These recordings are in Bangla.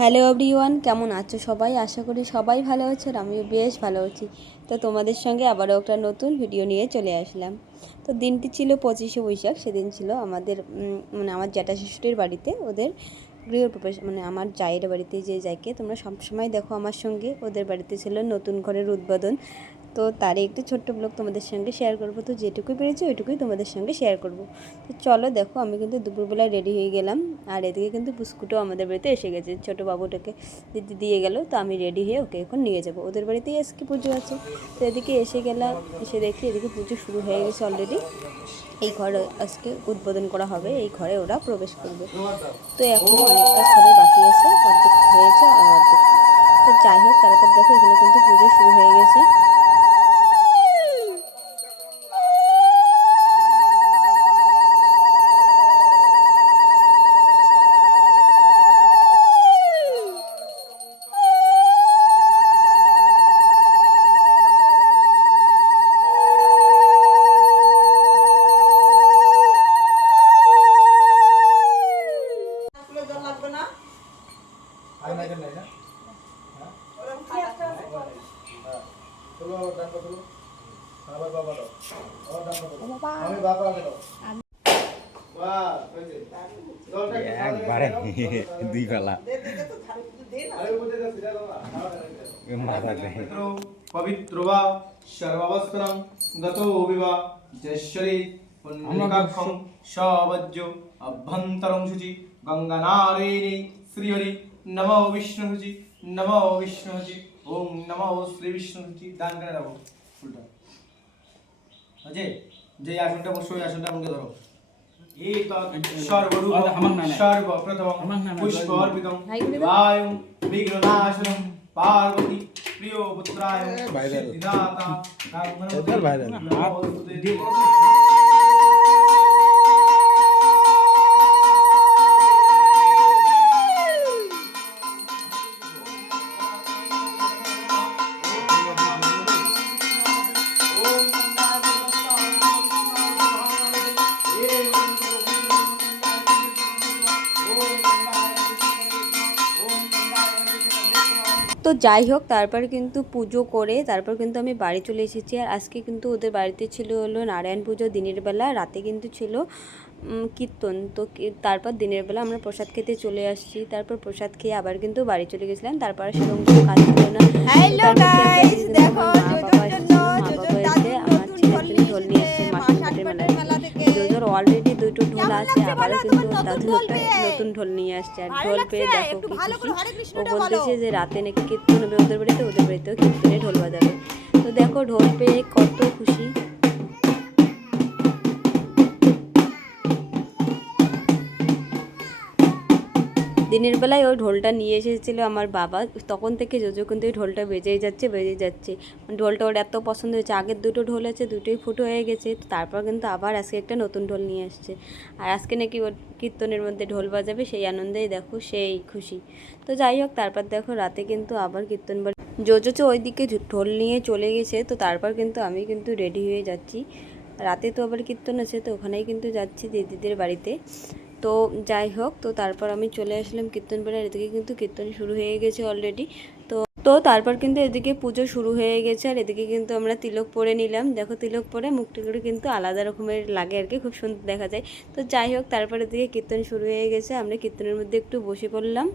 হ্যালো এভরিওয়ান, কেমন আছো সবাই? আশা করি সবাই ভালো আছো আর আমিও বেশ ভালো আছি। তো তোমাদের সঙ্গে আবারও একটা নতুন ভিডিও নিয়ে চলে আসলাম। তো দিনটি ছিল 25শে বৈশাখ। সেদিন ছিল আমাদের আমার জ্যাঠা শ্বশুরের বাড়িতে ওদের গৃহপ্রবেশ, আমার জায়ের বাড়িতে যে যাইকে তোমরা সবসময় দেখো আমার সঙ্গে। ওদের বাড়িতে ছিল নতুন ঘরের উদ্বোধন। তো তারই একটু ছোট্ট ব্লগ তোমাদের সঙ্গে শেয়ার করবো। তো যেটুকুই পেরেছি ওইটুকুই তোমাদের সঙ্গে শেয়ার করব। তো চলো দেখো, আমি কিন্তু দুপুরবেলায় রেডি হয়ে গেলাম। আর এদিকে কিন্তু পুস্কুটও আমাদের বাড়িতে এসে গেছে, ছোটো বাবুটাকে দিদি দিয়ে গেল। তো আমি রেডি হয়ে ওকে এখন নিয়ে যাব, ওদের বাড়িতেই আজকে পুজো আছে। তো এদিকে এসে গেলাম, এসে দেখি এদিকে পুজো শুরু হয়ে গেছে অলরেডি। এই ঘরে আজকে উদ্বোধন করা হবে, এই ঘরে ওরা প্রবেশ করবে। তো এখনও অনেক কাজ ঘরে বাকি আছে, অর্ধেক হয়েছে আর অর্ধেক। তো যাই হোক, তারপর দেখো এখানে কিন্তু পুজো শুরু হয়ে গেছে। একবারে দুই বেলা পবিত্র বা সর্বাবস্থানং গতো বিবা জশ্বরে পুণ্যকাক্ষং সবজ্জ অভ্যন্তরং শুচি গঙ্গানারেণে শ্রীহরি নমো বিষ্ণুজি নমো বিষ্ণুজি ওম নমো শ্রী বিষ্ণুজি। দান করে রাখো ফুলটা। আছে যে আসনটা বসো, ওই আসনটা আমাকে ধরো। সর্বপ্রথম পুষ্প অর্পিতম বায়ুং বিঘ্ননাশনম পার্বতী প্রিয় পুত্রায় সিদ্ধিদাতা তো যাই হোক, তারপর কিন্তু পুজো করে তারপর কিন্তু আমি বাড়ি চলে এসেছি। আর আজকে কিন্তু ওদের বাড়িতে ছিল হলো নারায়ণ পুজো দিনের বেলা, রাতে কিন্তু ছিল কীর্তন। তো তারপর দিনের বেলা আমরা প্রসাদ খেতে চলে আসছি। তারপর প্রসাদ খেয়ে আবার কিন্তু বাড়ি চলে গেছিলাম। তারপর সেরকম কোনো কাজ ছিল না। হ্যালো গাইস, দেখো জোজোর জন্য আমার ছেলের জন্য ঢোল নিয়ে এসেছে মাসির মেলা থেকে। জোজোর অলরেডি দুটো ঢোল আছে, আবারও কিন্তু দাদু একটা নতুন ঢোল নিয়ে আসছে। আর ঢোল পেয়ে দেখো কি খুশি। ও বলতেছে যে রাতে নাকি কীর্তন হবে ওদের বাড়িতে ওদেরও কীর্তনে ঢোল বাজাবে। তো দেখো ঢোল পেয়ে কত খুশি। দিনের বেলায় ওই ঢোলটা নিয়ে এসেছিলো আমার বাবা, তখন থেকে জোজো কিন্তু ওই ঢোলটা বেজেই যাচ্ছে। ঢোলটা ওর এত পছন্দ হয়েছে। আগের দুটো ঢোল আছে, দুটোই ফুটো হয়ে গেছে। তারপর কিন্তু আবার আজকে একটা নতুন ঢোল নিয়ে আসছে। আর আজকে নাকি ওর কীর্তনের মধ্যে ঢোল বাজাবে, সেই আনন্দেই দেখো সেই খুশি। তো যাই হোক, তারপর দেখো রাতে কিন্তু আবার কীর্তন জোজো ওইদিকে ঢোল নিয়ে চলে গেছে। তো তারপর কিন্তু আমি কিন্তু রেডি হয়ে যাচ্ছি। রাতে তো আবার কীর্তন আছে, তো ওখানেই কিন্তু যাচ্ছি দিদিদের বাড়িতে। তো যাই হোক, তো তারপর আমি চলে আসলাম কীর্তন পাড়ার। এদিকে কিন্তু কীর্তন শুরু হয়ে গেছে অলরেডি। তো তারপর কিন্তু এদিকে পুজো শুরু হয়ে গেছে। আর এদিকে কিন্তু আমরা তিলক পরে নিলাম। দেখো তিলক পরে মুখটি করে কিন্তু আলাদা রকমের লাগে আর কি, খুব সুন্দর দেখা যায়। তো যাই হোক, তারপর এদিকে কীর্তন শুরু হয়ে গেছে। আমরা কীর্তনের মধ্যে একটু বসে পড়লাম।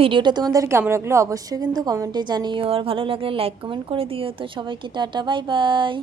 ভিডিওটা তোমাদের কেমন লাগলো অবশ্যই কিন্তু কমেন্টে জানিও, আর ভালো লাগলে লাইক কমেন্ট করে দিও। তো সবাইকে টাটা, বাই বাই।